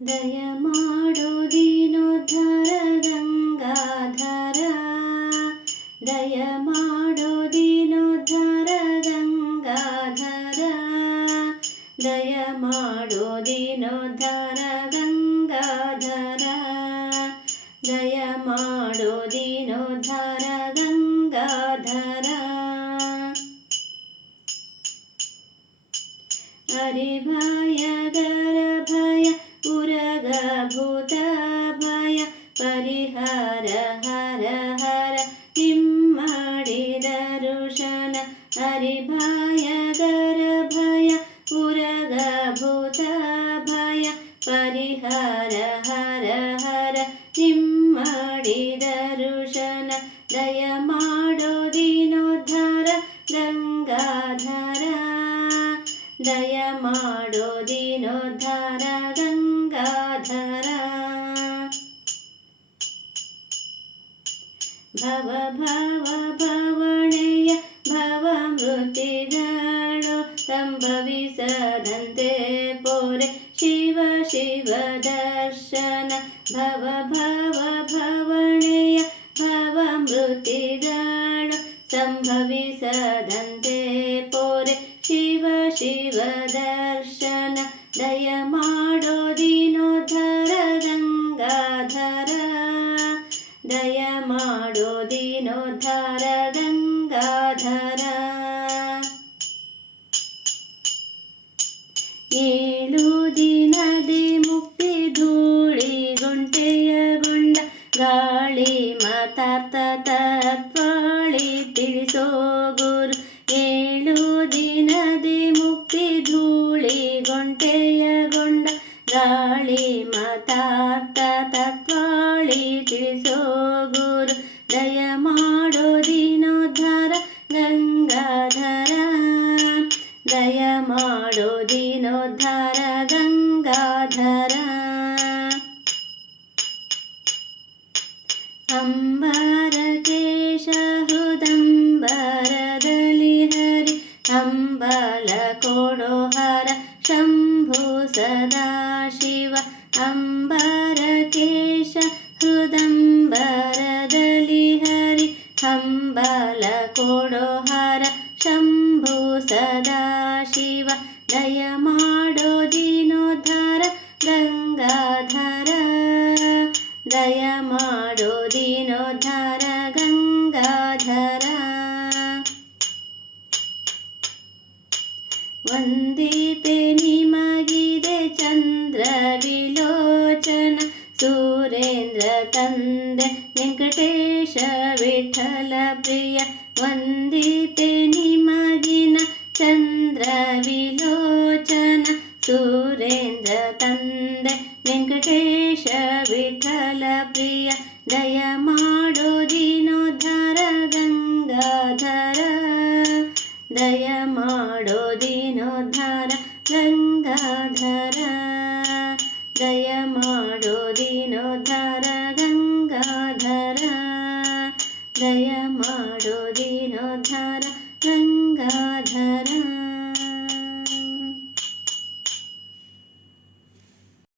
ದಯ ಮಾಡೋ ದೀನೋದ್ಧಾರ ಗಂಗಾಧರ ದಯ ಮಾಡೋ ದೀನೋದ್ಧಾರ ಗಂಗಾಧರ ದಯ ಮಾಡೋ ದೀನೋದ್ಧಾರ ಗಂಗಾಧರ ದಯ ಮಾಡೋ ದೀನೋದ್ಧಾರ ಗಂಗಾಧರ ಹರಿಭಯ ಗರಭಯ ಉರಗ ಭೂತ ಭಯ ಪರಿಹಾರ ಹರ ಹರ ನಿಮ್ಮಡಿದ ಋಷನ ಹರಿಭಯ ಗರಭಯ ಉರಗ ಭೂತ ಭಯ ಪರಿಹಾರ ಹರ ಹರ ನಿಮ್ಮಡಿದ ಋಷನ ದಯ ಮಾಡೋ ದೀನೋದ್ಧಾರ ಗಂಗಾಧರ ದಯ ಮಾಡೋ ದೀನೋದ್ಧಾರ ಗಂಗಾಧರ भव भाव भावणेया भवमृतिदाणो शम्भवि सदन्ते पोरे शिव शिव दर्शन। भव भाव भावनेय भवमृतिदाणो सम्भवि सदन्ते पोरे शिव शिव दर्श ಗಂಗಾಧರ ಏಳು ದಿನದಿ ಮುಕ್ತಿ ಧೂಳಿ ಗುಂಟೆಯಗೊಂಡ ಗಾಳಿ ಮಾತಾರ್ಥ ತತ್ವಾಳಿ ತಿಳಿಸೋ ಗುರು. ಏಳು ದಿನದಿ ಮುಕ್ತಿ ಧೂಳಿ ಗೊಂಟೆಯಗೊಂಡ ಗಾಳಿ ಮಾತಾರ್ಥ ತತ್ವಾಳಿ ತಿಳಿಸೋ गङ्गाधर। अम्बार अम्बलकोडोहर हृदम्बरदलि हरि अम्बल शम्भु सदा शिव हृदम्बरदलिहरि अम्बलकोडोहर कोडो हर शम्भु सदा दयमाडो ವಂದಿತೆ ನಿಮಗಿದೆ ಚಂದ್ರ ವಿಲೋಚನ. ಸುರೇಂದ್ರ ತಂದೆ ವೆಂಕಟೇಶ ವಿಠಲ ಪ್ರಿಯ. ವಂದಿತೆ ನಿಮಗಿನ ಚಂದ್ರ ವಿಲೋಚನ. ಸುರೇಂದ್ರ ತಂದೆ ವೆಂಕಟೇಶ ವಿಠಲ ಪ್ರಿಯ. ದಯ ಮಾಡೋ ಗಂಗಾಧರ. ದಯ ಮಾಡೋ ಧೀರೋದ್ಧಾರ ಗಂಗಾಧರ ದಯ ಮಾಡೋ ದೀನೋದ್ಧಾರ ಗಂಗಾಧರ ದಯ ಮಾಡೋ ದೀನೋದ್ಧಾರ ಗಂಗಾಧರ